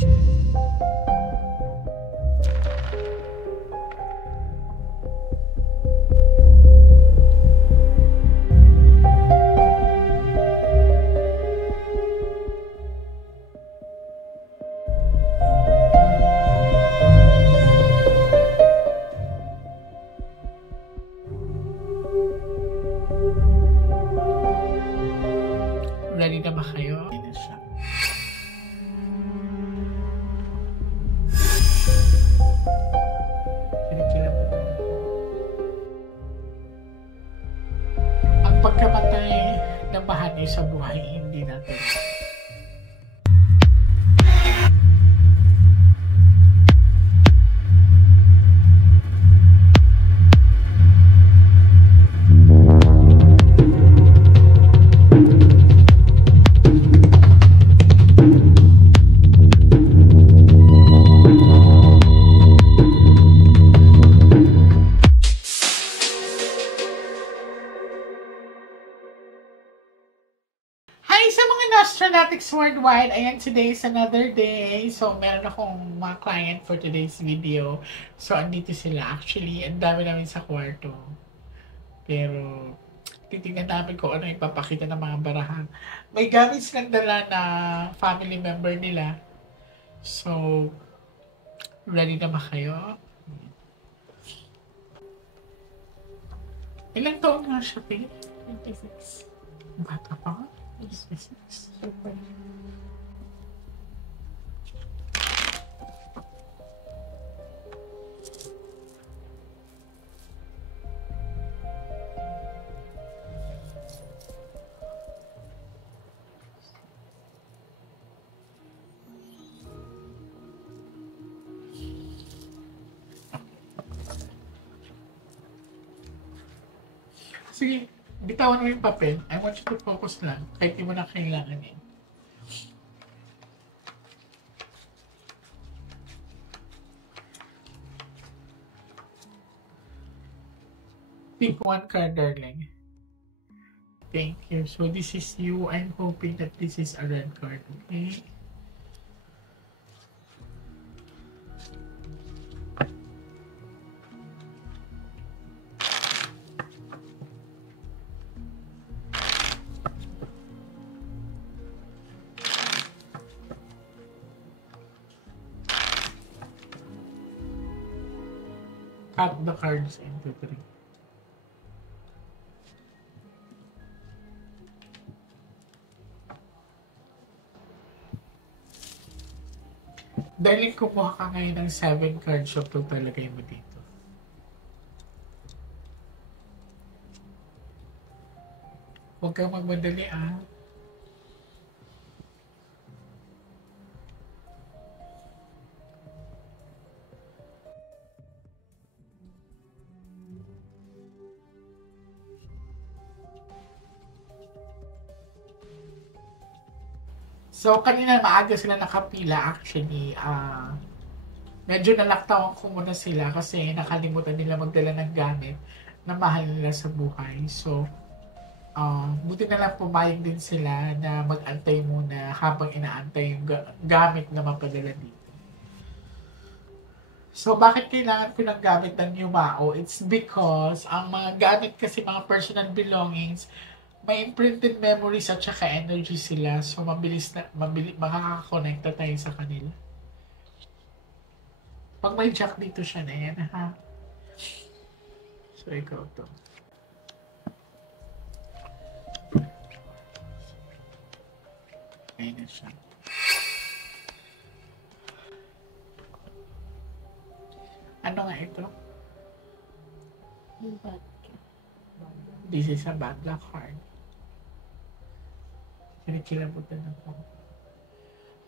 Ready na ba kayo? Ready na siya. Ang pagkamatay ng bahagi sa buhay, hindi natin. Sa mga Nostranatics worldwide, ayan, today is another day. So, meron akong mga client for today's video. So, andito sila. Actually, ang dami namin sa kwarto. Pero, titignan namin kung ano ipapakita ng mga barahan. May gamit silang dala na family member nila. So, ready na ba kayo? Ilang taon nga siya, Pete? 26. Bata pa ka? Super. Sige, bitawan mo yung papel. I want you to focus lang. Kahit di mo na kailangan eh. Pick one card, darling. Thank you. So this is you. I'm hoping that this is a red card, okay? Cut the cards into 3. Dahil kumuha ka ngayon ng 7 cards, so ito talagay mo dito. Huwag kang magmadali ah. So, kanina maaga sila nakapila actually. Medyo nalaktawan ko muna sila kasi nakalimutan nila magdala ng gamit na mahal nila sa buhay. So, buti na lang pumayag din sila na mag-antay muna habang inaantay yung gamit na mapadala dito. So, bakit kailangan ko ng gamit ng Yumao? It's because ang mga gamit kasi mga personal belongings, may imprinted memories at saka energy sila. So, makakakonekta tayo sa kanila. Pag may jack dito siya na yan, ha? So, ikaw to. Ayan na siya. Ano nga ito? This is a bad luck card. Kinikilabutan ako.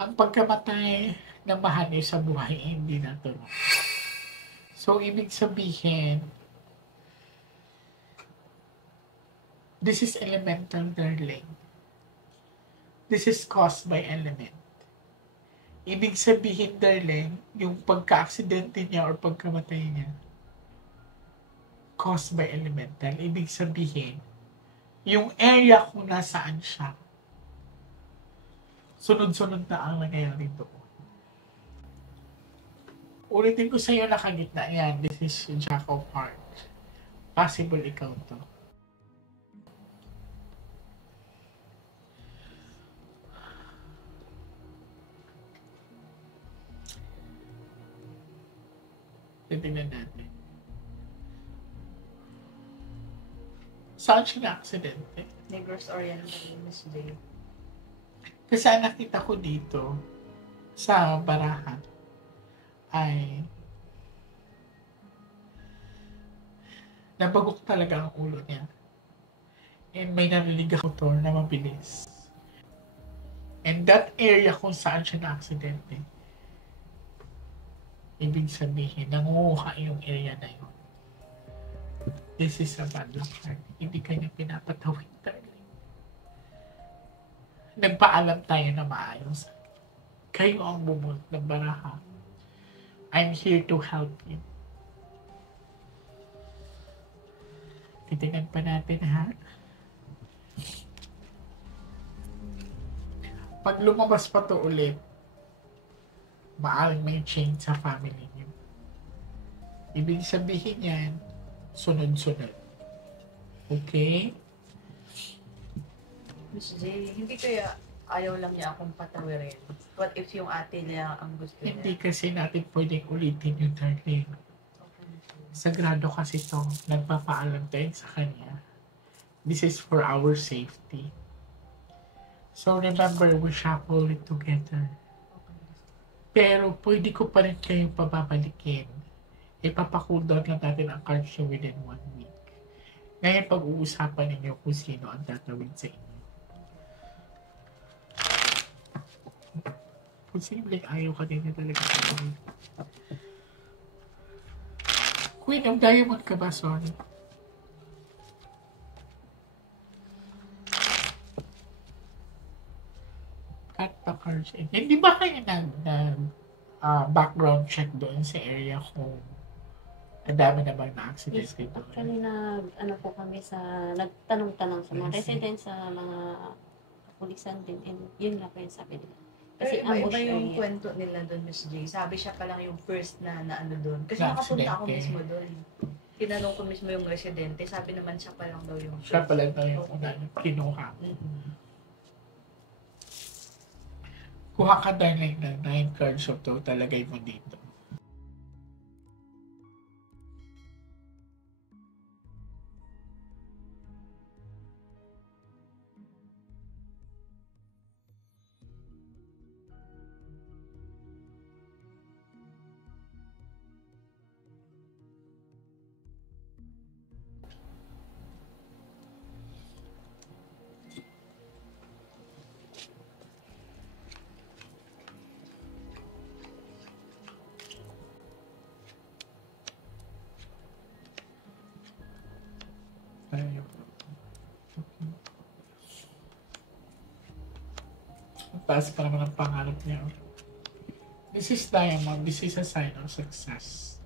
Ang pagkamatay ng bahagi sa buhay, hindi natural. So, ibig sabihin, this is elemental, darling. This is caused by element. Ibig sabihin, darling, yung pagka-aksidente niya or pagkamatay niya, caused by elemental. Ibig sabihin, yung area kung nasaan siya, sunod-sunod na ang nangyayari doon. Ulitin ko sa'yo, nakagitna yan. This is Jack of Hearts. Possible ikaw to. Titignan natin. Saan siya na-aksidente? Negros Oriental, Miss J. Kasi ang nakita ko dito sa barahan ay nabagok talaga ang ulo niya. And may naliligaw motor na mabilis. And that area kung saan siya na-aksidente, ibig sabihin, nangunguha yung area na yun. This is a bad luck card. Hindi kanya pinapatawid talaga. Nagpaalam tayo na maayos. Kayo ang bumulot ng baraha. I'm here to help you. Titingnan pa natin, ha? Pag lumabas pa to ulit, maaring may change sa family niyo. Ibig sabihin yan, sunod-sunod. Okay? Miss J, hindi kaya ayaw lang niya akong patawirin. What if yung ate niya ang gusto niya? Hindi kasi natin pwedeng ulitin yung darling. Sagrado kasi to. Nagpapaalam tayo sa kanya. This is for our safety. So remember, we shuffle it together. Pero pwede ko pa rin kayong pababalikin. Ipapacool down lang natin ang cards nyo within 1 week. Ngayon, pag-uusapan ninyo kung sino ang tatawid sa inyo. Posibleng ayaw ka din na talaga. Queen of Diamond ka ba? Sorry. Cut the cards in. Hindi ba kayo background check doon sa area kung ang dami na bang na-accident Yes, dito? actually, ano po kami sa, nagtanong-tanong sa mga I see. residents, sa mga kapulisan din, and yun nga po yung sabi nila. Kasi Pero iba ambush yung area. kwento nila doon, Miss J. Sabi siya pa lang yung first na ano doon. Kasi Na nakapunta ako aksidente. mismo doon. Tinanong ko mismo yung residente. Sabi naman siya pa lang daw yung first. Siya pala na yung una yung kinuha. Mm-mm. Kuha ka darling ng 9 cards of to, talagay mo dito. Ayun. Ang taas pa naman ang pangarap niya. This is diamond. This is a sign of success.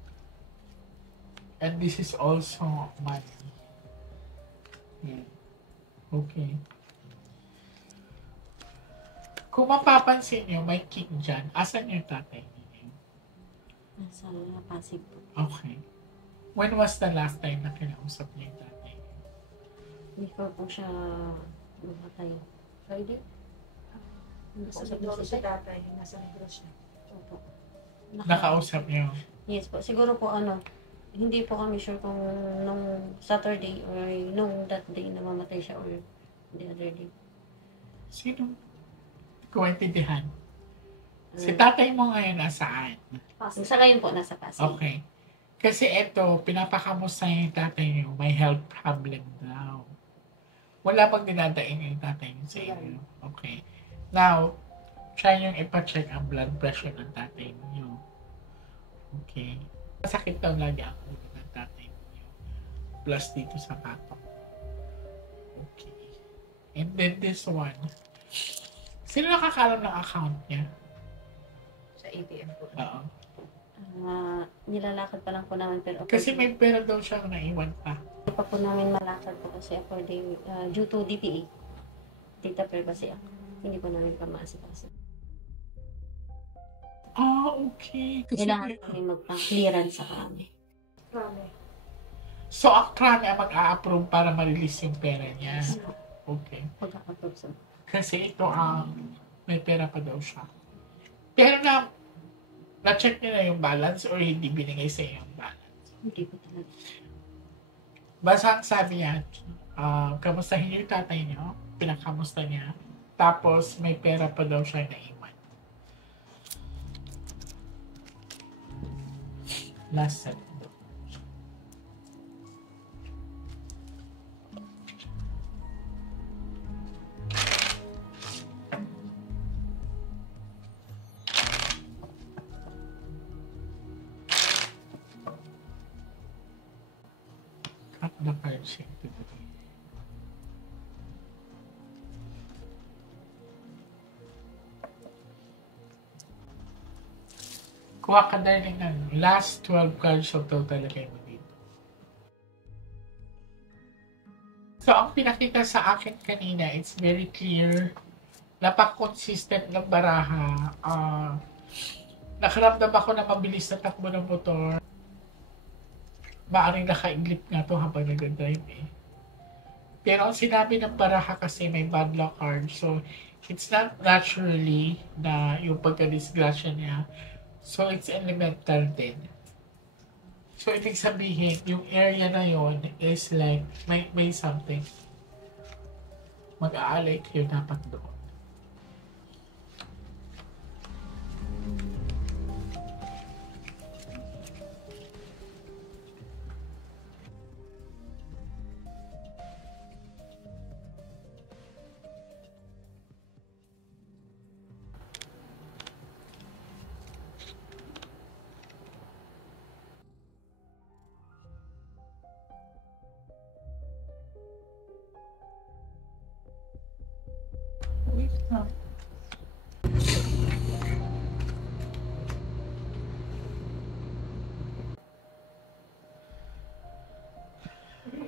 And this is also money. Yeah. Okay. Kung mapapansin nyo, may king dyan. Asan yung tatay niyo? Nasa Pasig po. Okay. When was the last time na kinausap niyo yung tatay niyo? Before po siya lumatay. Friday? Nasa Negros si tatay. Nasa Negros siya. Opo. Nakausap niyo? Yes po. Siguro po hindi po kami sure kung nung Saturday or nung that day na mamatay siya or the other day. Sino? Kuwintindihan. Si tatay mo ngayon nasaan? Sa ngayon po, nasa Pasig. Okay. Kasi ito, pinapakamusta yung tatay niyo, may health problem daw. Wala bang dinadaing yung tatay niyo sa inyo? Okay. Now, try nyo ipacheck ang blood pressure ng tatay niyo. Okay. Masakit daw lagi ang ulo ng tatay niyo. Plus dito sa patok. Okay. And then this one. Sino nakakalam ng account niya? Sa ATM po. Oo. Nilalakad pa lang po namin pero Kasi may pera daw siyang naiwan pa. Hindi pa po namin malakad po kasi according due to DPA. Data privacy act. Hindi po namin pa maasikaso. Ah, Okay. Kasi, Kailangan kami magpa-clearance sa kami. so, ang krami ang mag-a-approve para ma-release yung pera niya. Okay. Pagkakapag sa Kasi ito ang may pera pa daw siya. Pero na-check niyo na yung balance or hindi binigay sa iyo yung balance? hindi ko talaga. Basta ang sabi niya, kamustahin niyo yung tatay niyo, pinakamusta niya, tapos may pera pa daw siya na iwan. Last set. Cut the card sheet to the kuha ka darling ng last 12 cards of total lagay mo dito. So, ang pinakita sa akin kanina, it's very clear. Napaka-consistent ng baraha. Nakaramdam ako na mabilis na takbo ng motor. Maaring naka-iglip nga to habang nag-drive eh. Pero ang sinabi ng baraha kasi may bad luck card. So, it's not naturally na yung pagka-disgrasya niya. So, it's elemental din. So, ibig sabihin, yung area na yon is like, may something. Mag-aalay kayo dapat doon. Wait lang.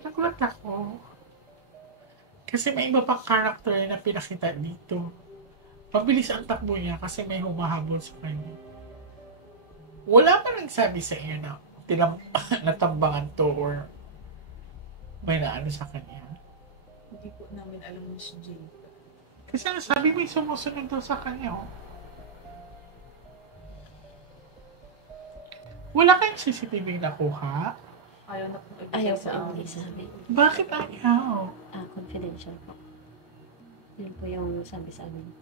Nagulat ako. Kasi may iba pang character na pinakita dito. Mabilis ang takbo niya kasi may humahabol sa kanya. Wala pa nagsabi sa iyo na natambangan to or may naano sa kanya. Hindi po namin alam ni si Jay. Kasi ang sabi may sumusunod daw sa kanya. Oh. Wala kayong CCTV nakuha? Ayaw na po Ayaw sa po ang isabi. Bakit ayaw? Confidential po. Yun po yung sabi sa amin.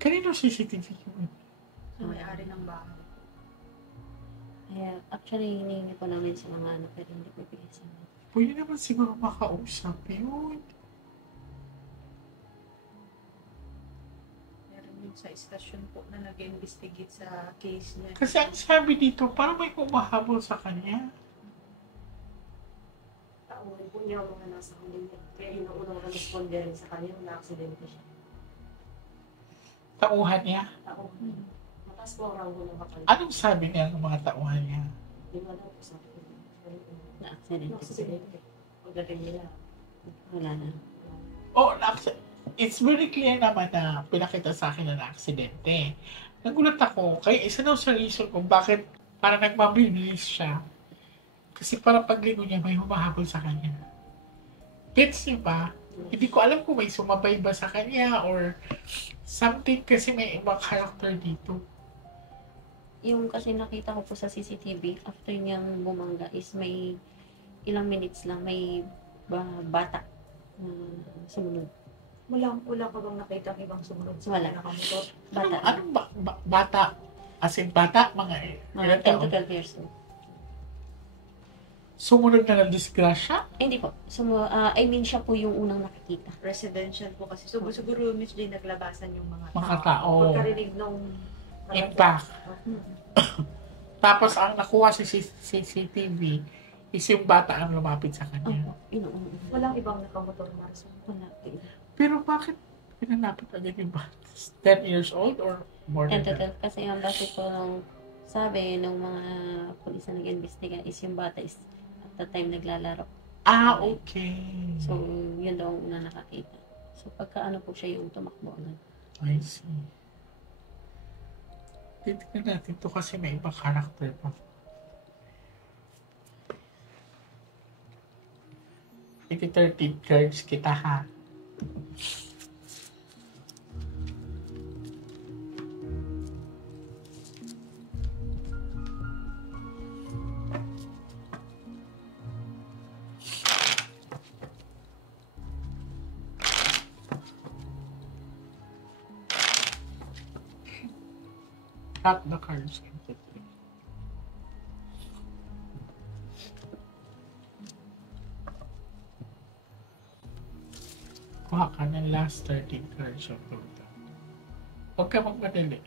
Kanino CCTV yun? Sa may-ari ng bahay. Kaya actually hinihingi po namin sa mga ano pero hindi po bigay sa amin. Pwede naman siguro makausap yun. Meron yun sa istasyon po na nag-investigate sa case niya. Kasi ang sabi dito, parang may humahabol sa kanya. Tauhan po niya ang mga nasa kanila. Kaya yun ang unang responder rin sa kanya, na-aksidente siya. Tauhan niya. Tauhan. Mataas po ang rango ng kapal. Anong sabi niya ng mga tauhan niya? Di ba daw po sa akin? Na-accident po sila. Na-aksidente. Pagdating nila. Wala na. Oh, it's very clear naman na pinakita sa akin na na-aksidente. Nagulat ako, kaya isa daw sa reason kung bakit parang nagmabilis siya. Kasi parang paglingo niya may humahabol sa kanya. Gets niyo ba? Hindi ko alam kung may sumabay ba sa kanya or something kasi may ibang character dito. Yung kasi nakita ko po sa CCTV, after niyang bumangga is may ilang minutes lang, may bata na sumunod. Wala ka bang nakita ang ibang sumunod sa Wala. nakamotor? Bata. Anong bata? As in bata? Mga Mga ilan 10 to taon? 12 years old. Sumunod na ng disgrasya? Hindi po. I mean, siya po yung unang nakikita. Residential po kasi. Siguro Miss Jay naglabasan yung mga Mga tao. Pagkarinig nung... Impact. Tapos ang nakuha sa CCTV is yung bata ang lumapit sa kanya. Inuuna. Walang ibang nakamotor na rason. Wala. Pero bakit pinanapit agad yung bata? 10 years old or more 10 than to that? 12. Kasi ang base po nung sabi ng mga pulis na nag-investiga is yung bata is at the time naglalaro. Ah, okay. So, yun daw ang una nakakita. So, pagka ano po siya yung tumakbo agad. I see. Titignan natin to kasi may ibang character pa. Iti 13 cards kita ha. Cut the cards into 3. Kuha ka ng last 13 cards of Pluto. Huwag ka magmadali.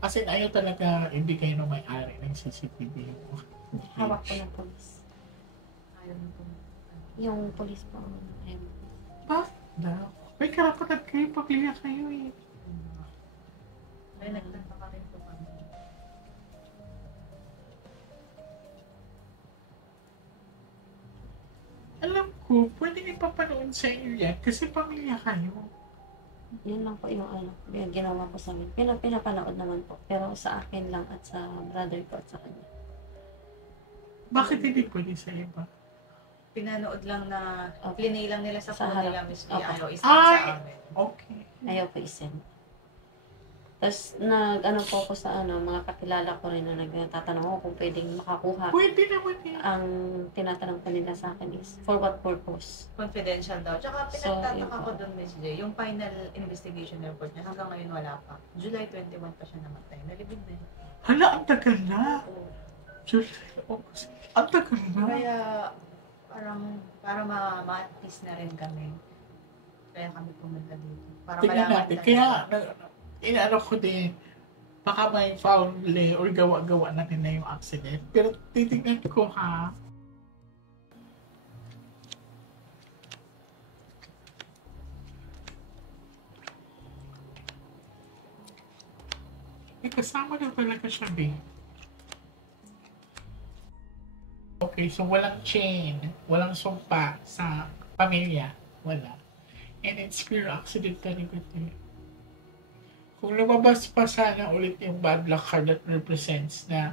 Kasi ayaw talaga ibigay ng may-ari ng CCTV. Hawak ko ng polis. Ayaw na po. Yung polis po, ayun. Daw. May karapatan kayo, pagliya kayo eh. May nagtanta ka rin po kami. Alam ko, pwedeng ipapanood sa inyo yan kasi pamilya kayo. Yun lang po yung ano, yung ginawa ko sa amin. Pinapanood naman po. Pero sa akin lang at sa brother ko at sa kanya. Bakit hindi pwede sa iba? Pinanood lang na, Okay. plinay lang nila sa Sa phone harap. nila, Miss Okay. Ayaw, isa Ay! sa amin. Okay. Ayaw ko isend. Tapos nag-ano po ako sa ano, mga kakilala ko rin na nagtatanong ako kung pwedeng makakuha. Pwede naman eh. Ang tinatanong pa nila sa akin is, for what purpose? Confidential daw. Tsaka So, pinagtataka yun ko po. doon, Miss J, yung final investigation report niya, hanggang ngayon wala pa. July 21 pa siya namatay. Nalibig na yun. Hala, ang tagal na. Oo. July, August. Ang tagal na. Kaya, para ma-peace na rin kami. Kaya kami pumunta dito. Para Tingnan malaman natin. talaga. Kaya, inaano ko din, baka may foul play or gawa-gawa na nila yung accident. Pero titignan ko ha. Eh, kasama na talaga siya, B. Okay, so walang chain, walang sumpa sa pamilya. Wala. And it's pure accident talaga ito. Kung lumabas pa sana ulit yung bad luck card that represents na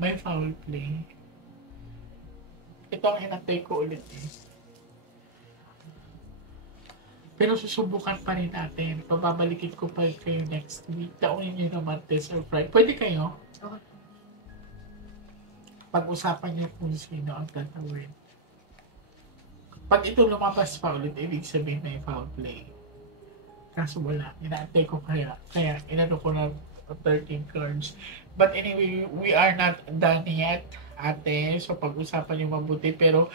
may foul play, ito ang hinatay ko ulit eh. Pero susubukan pa rin natin. Pababalikin ko pa kayo next week. Taunin nyo naman Martes or Friday. Pwede kayo? Okay. Pag-usapan nyo kung sino ang tatawin. Pag ito lumabas pa ulit, ibig sabihin may foul play. Kaso wala. Inaantay ko kaya inano ko na 13 cards. But anyway, we are not done yet, ate. So pag-usapan nyo mabuti. Pero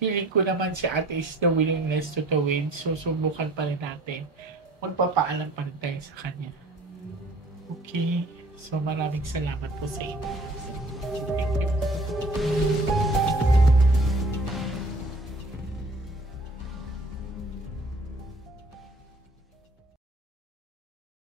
feeling ko naman si ate is the willingness to win. So subukan pa rin natin. Magpapaalam pa rin tayo sa kanya. Okay. So maraming salamat po sa inyo. Thank you.